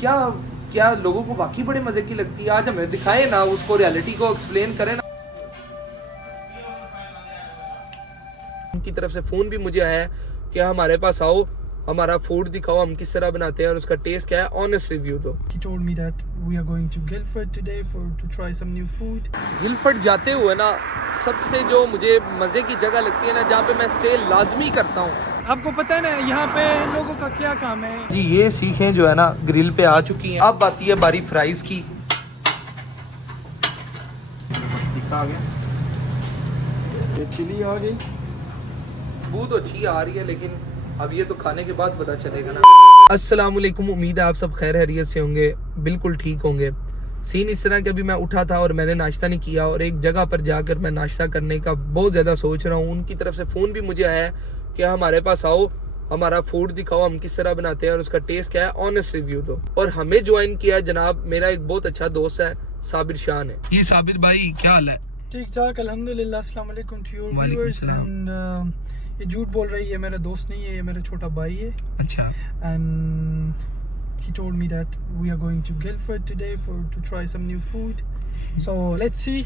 क्या क्या लोगों को वाकई बड़े मजे की लगती है। आज हमें दिखाए ना, उसको रियलिटी को एक्सप्लेन करें ना। उनकी तरफ से फोन भी मुझे आया है कि हमारे पास आओ, हमारा फूड दिखाओ, हम किस तरह बनाते हैं और उसका टेस्ट क्या है, ऑनेस्ट रिव्यू दो। He told me that we are going to Guildford today to try some new food. Gilford जाते हुए ना सबसे जो मुझे मजे की जगह लगती है ना, जहाँ पे मैं स्टे लाजमी करता हूँ। आपको पता है ना यहाँ पे इन लोगों का क्या काम है? जी ये सीखें जो है ना ग्रिल पे आ चुकी हैं। अब आती है बारी फ्राइज की। आ गया, ये चिली आ गई। बू तो अच्छी आ रही है, लेकिन अब ये तो खाने के बाद पता चलेगा ना। अस्सलाम वालेकुम, उम्मीद है आप सब खैर खैरियत से होंगे, बिल्कुल ठीक होंगे। सीन इस तरह कि अभी मैं उठा था और मैंने नाश्ता नहीं किया और एक जगह पर जाकर मैं नाश्ता करने का बहुत ज़्यादा सोच रहा हूँ। उनकी तरफ से फ़ोन भी मुझे आया है कि हमारे पास आओ, हमारा फूड दिखाओ, हम किस तरह बनाते हैं और उसका टेस्ट क्या है, ऑनेस्ट रिव्यू दो। और हमें ज्वाइन किया जनाब मेरा एक बहुत अच्छा दोस्त है, साबिर शान है। ये साबिर भाई क्या हाल है? ठीक ठाक अल्हम्दुलिल्लाह। अस्सलाम वालेकुम टू योर व्यूअर्स। एंड ये झूठ बोल रही है, मेरा दोस्त नहीं है, ये मेरा छोटा भाई है। अच्छा। And he told me that we are going to Guildford today to try some new food. So let's see.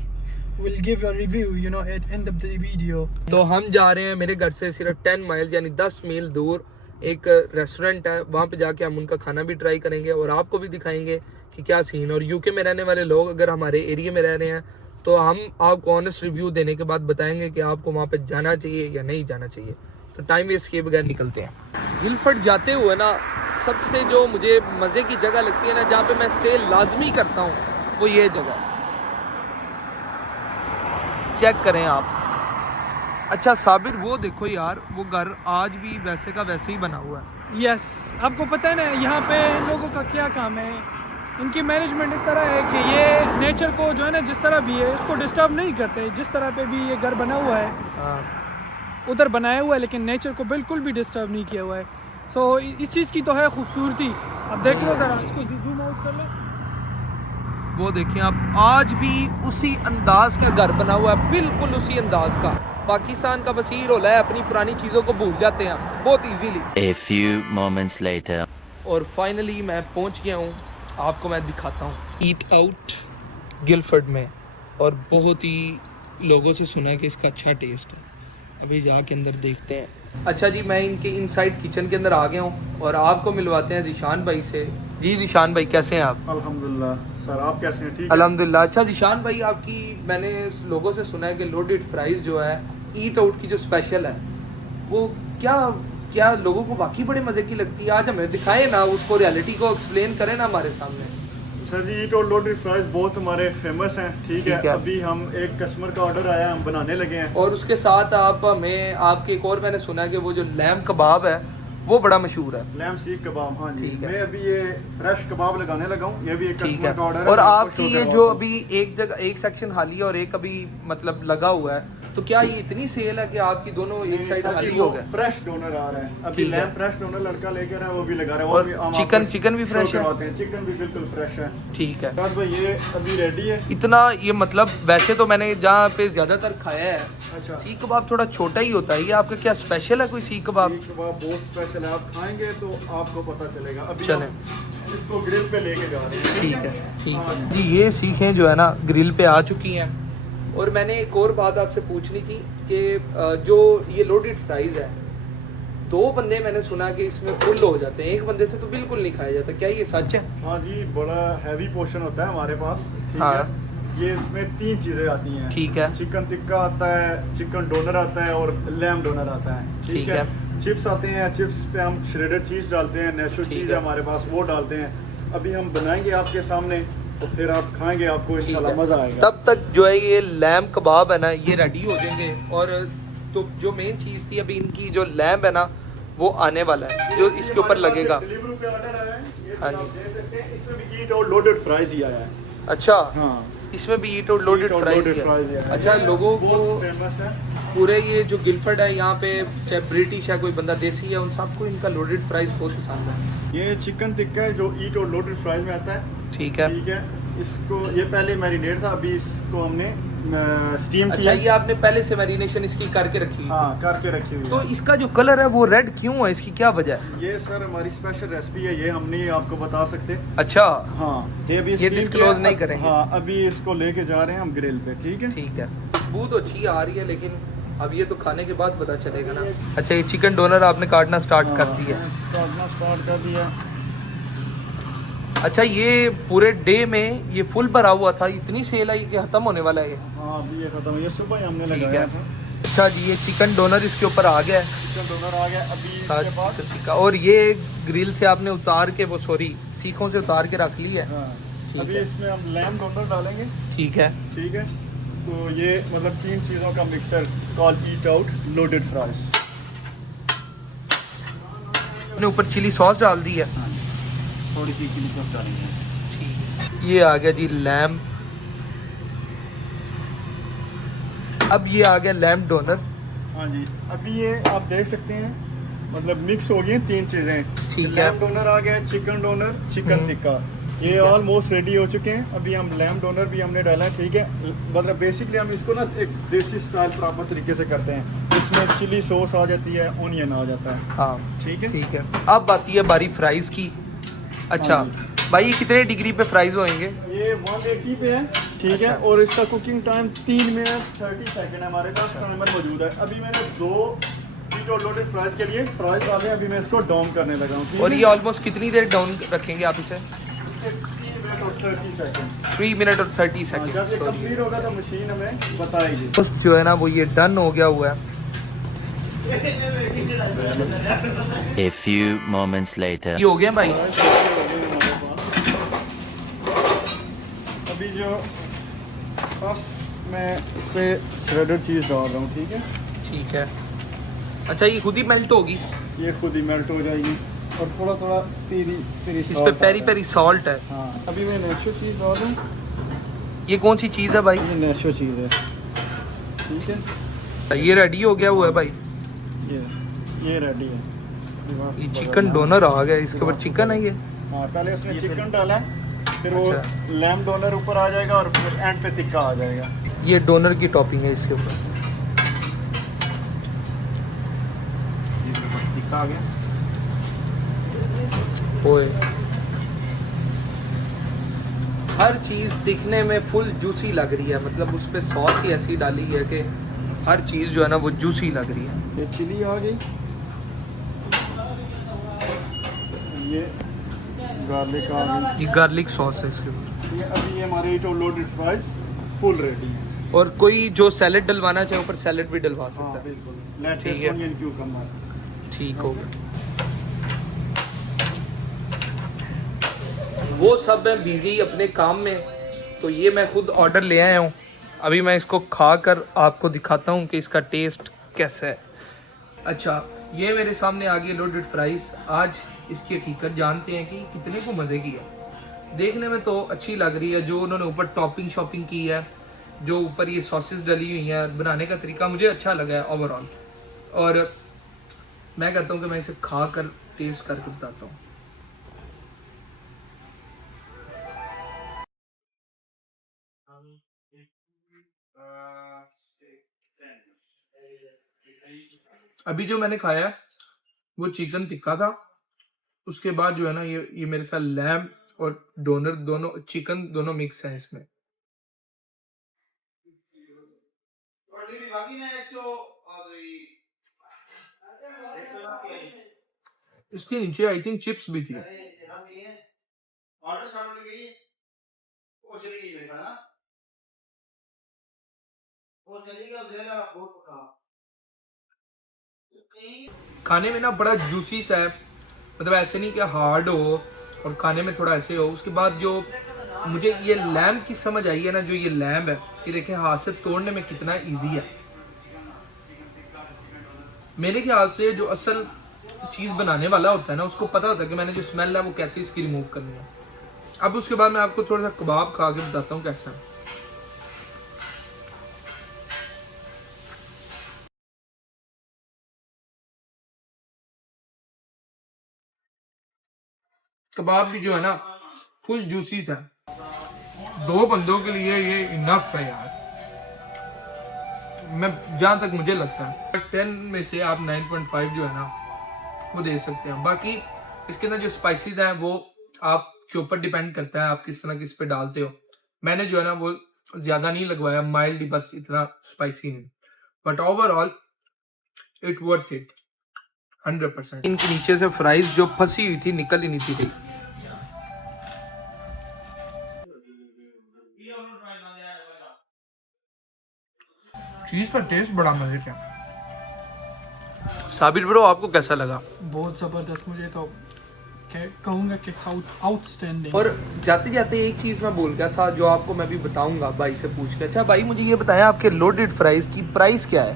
We'll give a review, you know, at end of the video. तो हम जा रहे हैं मेरे घर से सिर्फ 10 माइल यानी 10 मील दूर एक रेस्टोरेंट है, वहाँ पे जाके हम उनका खाना भी ट्राई करेंगे और आपको भी दिखाएंगे कि क्या सीन। और यूके में रहने वाले लोग अगर हमारे एरिया में रह रहे हैं तो हम आपको ऑनेस्ट रिव्यू देने के बाद बताएंगे कि आपको वहाँ पे जाना चाहिए या नहीं जाना चाहिए। तो टाइम वेस्ट किए बगैर निकलते हैं। गिलफर्ड जाते हुए ना सबसे जो मुझे मज़े की जगह लगती है ना, जहाँ पे मैं स्टे लाजमी करता हूँ, वो ये जगह चेक करें आप। अच्छा साबिर, वो देखो यार, वो घर आज भी वैसे का वैसे ही बना हुआ है। यस, आपको पता है ना यहाँ पे इन लोगों का क्या काम है? इनकी मैनेजमेंट इस तरह है कि ये नेचर को जो है ना जिस तरह भी है उसको डिस्टर्ब नहीं करते। जिस तरह पे भी ये घर बना हुआ है उधर बनाया हुआ है, लेकिन नेचर को बिल्कुल भी डिस्टर्ब नहीं किया हुआ है। सो इस चीज़ की तो है खूबसूरती। अब देख लो ज़रा, इसको जूम आउट कर लो। वो देखें आप, आज भी उसी अंदाज का घर बना हुआ है, बिल्कुल उसी अंदाज का। पाकिस्तान का बस ये रोल है, अपनी पुरानी चीज़ों को भूल जाते हैं बहुत easily. A few moments later. और फाइनली मैं पहुंच गया हूँ, आपको मैं दिखाता हूँ। ईट आउट गिलफर्ड में, और बहुत ही लोगों से सुना है कि इसका अच्छा टेस्ट है। अभी जाके अंदर देखते हैं। अच्छा जी, मैं इनके इनसाइड किचन के अंदर आ गया हूँ और आपको मिलवाते हैं ज़ीशान भाई से। जी ज़ीशान भाई कैसे हैं आप? अल्हम्दुलिल्लाह सर, आप कैसे हैं? ठीक है अल्हम्दुलिल्लाह। अच्छा ज़ीशान भाई, आपकी मैंने लोगों से सुना है कि लोडेड फ्राइज़ जो है ईट आउट की जो स्पेशल है, वो क्या क्या लोगों को वाकई बड़े मज़े की लगती है। आज हमें दिखाए ना, उसको रियलिटी को एक्सप्लेन करें ना हमारे सामने। सर जी, ईट और लोडेड फ्राइज बहुत हमारे फेमस हैं। ठीक है, अभी हम एक कस्टमर का ऑर्डर आया, हम बनाने लगे हैं। और उसके साथ आप हमें आपके एक और मैंने सुना है कि वो जो लैम्ब कबाब है वो बड़ा मशहूर है। लैम्ब सीख कबाब, हाँ जी। ठीक है। मैं अभी ये फ्रेश कबाब लगाने लगा हूँ। ये भी एक ठीक कस्टमर है। का ऑर्डर है। और मैं आपको आपकी show ये करवाता जो हूँ। अभी एक जगह एक सेक्शन खाली है और एक अभी मतलब लगा हुआ है, तो क्या ये इतनी सेल है कि आपकी दोनों एक साइड खाली हो गए? फ्रेश डोनर आ रहा है अभी। ठीक है। लैम्ब फ्रेश डोनर लड़का लेकर है, वो भी लगा रहा है। और वो भी हम चिकन आपको चिकन भी show फ्रेश है? करवाते हैं। चिकन भी बिल्कुल फ्रेश है। ठीक है। बस भाई ये अभी रेडी है। इतना ये मतलब, वैसे तो मैंने जहाँ पे ज्यादातर खाया है अच्छा, सीख कबाब थोड़ा छोटा ही होता है। ये आपका क्या स्पेशल है कोई सीख कबाब? सीख कबाब बहुत स्पेशल है, आप खाएंगे तो आपको पता चलेगा। अभी चलें। हम इसको ग्रिल पे लेके जा रहे हैं। ठीक है, ठीक है जी। ये सीखें जो है ना ग्रिल पे आ चुकी हैं। और मैंने एक और बात आपसे पूछनी थी कि जो ये लोडेड फ्राइज है, 2 बंदे मैंने सुना कि इसमें फुल हो जाते हैं, एक बंदे से तो बिल्कुल नहीं खाया जाता, क्या ये सच है? हाँ जी, बड़ा हैवी पोर्शन होता है हमारे पास। ठीक हाँ। है, ये इसमें 3 चीज़ें आती हैं। ठीक है। चिकन टिक्का आता है, चिकन डोनर आता है और लैम डोनर आता है। ठीक है। चिप्स आते हैं, चिप्स पे हम श्रेडेड चीज़ डालते हैं, नेचुरल ठीक चीज़ है। है हमारे पास, वो डालते हैं। अभी हम बनाएंगे आपके सामने, तो फिर आप खाएंगे, आपको ठीक इंशाल्लाह है। मज़ा आएगा। तब तक जो है ये लैम्ब कबाब है ना, ये रेडी हो जाएंगे। और तो जो मेन चीज़ थी अभी इनकी जो लैम्ब है ना, वो आने वाला है, जो इसके ऊपर लगेगा। डिलीवरी पे ऑर्डर आया है, ये हाँ आप जी। देख सकते हैं। इसमें भी ईट और लोडेड फ्राइज ही आया है। अच्छा, हाँ, इसमें भी ईट और लोडेड फ्राइज है। अच्छा, लोगों को फेमस है। पूरे ये जो गिलफर्ड है यहाँ पे, चाहे ब्रिटिश है कोई बंदा देसी है, उन सबको इनका लोडेड फ्राइज बहुत पसंद है। ये चिकन टिक्का है जो ईट और लोडेड फ्राइज में आता है। ठीक है। ठीक है, इसको ये पहले मैरिनेट था, अभी इसको हमने स्टीम अच्छा, किया। ये आपने पहले से मैरिनेशन इसकी करके रखी है? हाँ, करके रखी हुई तो है। इसका जो कलर है वो रेड क्यों है, इसकी क्या वजह है? ये सर हमारी स्पेशल रेसिपी है, ये हम नहीं आपको बता सकते। अच्छा, हाँ, ये अभी ये steam disclose किया। नहीं करेंगे। हाँ, अभी इसको लेके जा रहे हैं हम ग्रिल पे, ठीक है। ठीक है। खुशबू तो अच्छी आ रही है, लेकिन अब ये तो खाने के बाद पता चलेगा ना। अच्छा, ये चिकन डोनर आपने काटना स्टार्ट कर दिया है? काटना स्टार्ट कर दिया। अच्छा, ये पूरे डे में ये फुल भरा हुआ था, इतनी सेल आई कि खत्म होने वाला है ये? हाँ, अभी ये खत्म, ये सुबह ही हमने ठीक लगाया है। था। अच्छा जी, ये चिकन डोनर इसके ऊपर आ गया है चिकन डोनर आ गया अभी साथ इसके बाद। टिक्का, और ये ग्रिल से आपने उतार के, वो सॉरी सीखों से उतार के रख ली है। हाँ, ठीक अभी है। इसमें हम लैम डोनर डालेंगे, ठीक है। ठीक है। तो ये मतलब 3 चीज़ों का मिक्सर कॉल ईट आउट लोडेड फ्राइज। आपने ऊपर चिली सॉस डाल दी है। थोड़ी सी चिली सॉस डालेंगे। ये आ गया जी लैम, अब ये आ गया लैम डोनर। हाँ जी, अभी ये आप देख सकते हैं मतलब मिक्स हो गई 3 चीज़ें। ठीक है। लैम डोनर आ गया, चिकन डोनर, चिकन टिक्का, ये ऑलमोस्ट रेडी हो चुके हैं। अभी हम लैम डोनर भी हमने डाला है, ठीक है। मतलब बेसिकली हम इसको ना एक देसी स्टाइल प्रॉपर तरीके से करते हैं। इसमें चिली सॉस आ जाती है, ऑनियन आ जाता है, हाँ ठीक है। ठीक है। अब आती है बारी फ्राइज की। अच्छा हाँ भाई, ये कितने डिग्री पे फ्राइज होएंगे? ये 180 पे है, ठीक है। अच्छा। और इसका कुकिंग टाइम 3 मिनट 30 सेकंड है, हमारे पास टाइमर मौजूद है। अभी मैंने 2 लोडेड फ्राइज के लिए फ्राइज डाले, अभी मैं इसको डाउन करने लगा हूँ। और ये ऑलमोस्ट कितनी देर डाउन रखेंगे आप इसे? 3 मिनट और 30 सेकंड। 3 मिनट और 30 हाँ, जब ये सेकेंड। कंप्लीट होगा तो मशीन हमें बताएगी। जो है ना वो ये डन हो गया हुआ है। A few moments later. ये हो गया भाई। अभी जो फर्स्ट मैं इस पे श्रेडेड चीज़ डाल रहा हूँ, ठीक है। ठीक है। अच्छा, ये खुद ही मेल्ट होगी? ये खुद ही मेल्ट हो जाएगी। और थोड़ा थोड़ा पेरी इस पे salt पेरी आता है। पेरी सॉल्ट है। हाँ, अभी मैं नेचो चीज़ डाल दूँ। ये कौन सी चीज़ है भाई? ये नेचो चीज़ है, ठीक है। ये रेडी हो गया हुआ है भाई। ये रेडी है। ये चिकन डोनर आ गया, इसके ऊपर चिकन है ये। हाँ, पहले उसने चिकन डाला है, फिर वो अच्छा। लैम डोनर ऊपर आ जाएगा और फिर एंड पे टिक्का आ जाएगा। ये डोनर की टॉपिंग है इसके ऊपर। टिक्का आ गया। ओए, हर चीज़ दिखने में फुल जूसी लग रही है, मतलब उस पे सॉस ही ऐसी डाली है कि हर चीज़ जो है ना वो जूसी लग रही है। ये चिली आ गई, ये गार्लिक आ गई, ये गार्लिक सॉस है इसके ऊपर। ये अभी ये हमारे तो लोडेड फ्राइज फुल रेडी है। और कोई जो सैलेड डलवाना चाहे ऊपर सैलेड भी डलवा सकता हाँ है। बिल्कुल, लेट्स ठीक है। Onion cucumber. ठीक हो गया। वो सब है बिजी अपने काम में, तो ये मैं खुद ऑर्डर ले आया हूँ। अभी मैं इसको खा कर आपको दिखाता हूँ कि इसका टेस्ट कैसा है। अच्छा, ये मेरे सामने आ गई लोडेड फ्राइज। आज इसकी हकीकत जानते हैं कि कितने को मज़े की है। देखने में तो अच्छी लग रही है, जो उन्होंने ऊपर टॉपिंग शॉपिंग की है, जो ऊपर ये सॉसेस डली हुई हैं, बनाने का तरीका मुझे अच्छा लगा है ओवरऑल। और मैं कहता हूँ कि मैं इसे खा कर टेस्ट करके बताता हूँ। अभी जो मैंने खाया है वो चिकन टिक्का था। उसके बाद जो है ना ये मेरे साथ लैम और डोनर दोनों चिकन दोनों मिक्स हैं इसमें। इसके नीचे आई थिंक चिप्स भी थी। खाने में ना बड़ा जूसी सा है, मतलब ऐसे नहीं कि हार्ड हो और खाने में थोड़ा ऐसे हो। उसके बाद जो मुझे ये लैम्ब की समझ आई है ना, जो ये लैम्ब है, ये देखें हाथ से तोड़ने में कितना इजी है। मेरे ख्याल से जो असल चीज़ बनाने वाला होता है ना, उसको पता होता है कि मैंने जो स्मेल है वो कैसे इसकी रिमूव करनी है। अब उसके बाद मैं आपको थोड़ा सा कबाब खा के बताता हूँ कैसा है। कबाब भी जो है ना फुल जूसी सा। 2 बंदों के लिए ये इनफ है यार। मैं जहाँ तक मुझे लगता है 10 में से आप 9.5 जो है ना वो दे सकते हैं। बाकी इसके अंदर जो स्पाइसेस हैं वो आपके ऊपर डिपेंड करता है आप किस तरह किस पे डालते हो। मैंने जो है ना वो ज्यादा नहीं लगवाया, माइल्ड, बस इतना स्पाइसी नहीं, but overall it worth it 100%। इनके नीचे से फ्राइज जो फंसी हुई थी निकल ही नहीं थी। चीज का टेस्ट बड़ा मजे का। साबिर ब्रो आपको कैसा लगा? बहुत ज़बरदस्त, मुझे तो कहूँगा कि आउटस्टैंडिंग। और जाते जाते एक चीज मैं भूल गया था जो आपको मैं भी बताऊंगा भाई से पूछ के। अच्छा भाई मुझे ये बताया आपके लोडेड फ्राइज की प्राइस क्या है?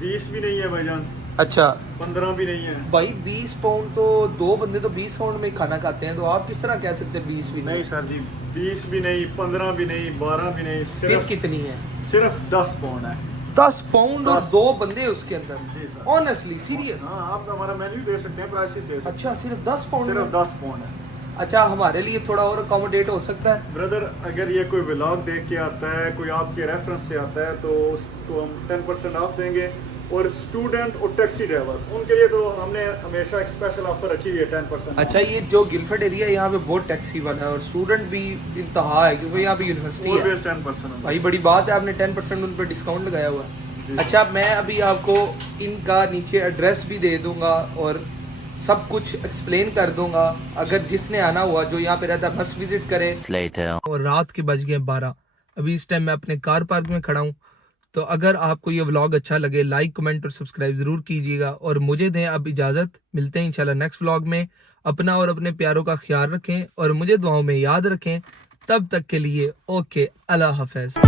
20 भी नहीं है भाईजान, अच्छा 15 भी नहीं है भाई 20 पाउंड तो दो बंदे तो 20 पाउंड में खाना खाते हैं, तो आप किस तरह कह सकते हैं 20 भी नहीं सर जी, 20 भी नहीं, 15 भी नहीं, 12 भी नहीं, फिर सिर्फ कितनी है? सिर्फ 10 पाउंड है। 10 पाउंड और 10 दो बंदे उसके अंदर? जी सर। Honestly serious? हाँ, आप हमारा मेन्यू दे सकते हैं, प्राइसेस दे सकते अच्छा सिर्फ 10 हैं, पाउंड सिर्फ में? 10 पाउंड है अच्छा हमारे लिए थोड़ा और अकोमोडेट हो सकता है ब्रदर। अगर ये कोई व्लॉग देख के आता है, कोई आपके रेफरेंस से आता है, तो उसको हम 10% ऑफ देंगे। और स्टूडेंट और टैक्सी ड्राइवर उनके लिए तो हमने हमेशा एक स्पेशल ऑफर रखी हुई है 10%। अच्छा ये जो गिलफर्ड एरिया है यहाँ पे बहुत टैक्सी वाला है और स्टूडेंट भी इंतहा है क्योंकि यहाँ पे यूनिवर्सिटी है। ऑलवेज 10%। भाई बड़ी बात है, आपने 10% उन पर डिस्काउंट लगाया हुआ है। जी। अच्छा मैं अभी आपको इनका नीचे एड्रेस भी दे दूंगा और सब कुछ एक्सप्लेन कर दूंगा। अगर जिसने आना हुआ जो यहाँ पे रहता है मस्ट विजिट करे। Later. और रात के बज गए 12। अभी इस टाइम मैं अपने कार पार्क में खड़ा हूँ। तो अगर आपको ये व्लॉग अच्छा लगे लाइक कमेंट और सब्सक्राइब जरूर कीजिएगा और मुझे दें अब इजाज़त। मिलते हैं इंशाल्लाह नेक्स्ट व्लॉग में। अपना और अपने प्यारों का ख्याल रखें और मुझे दुआओं में याद रखें। तब तक के लिए ओके, अल्लाह हाफ़िज़।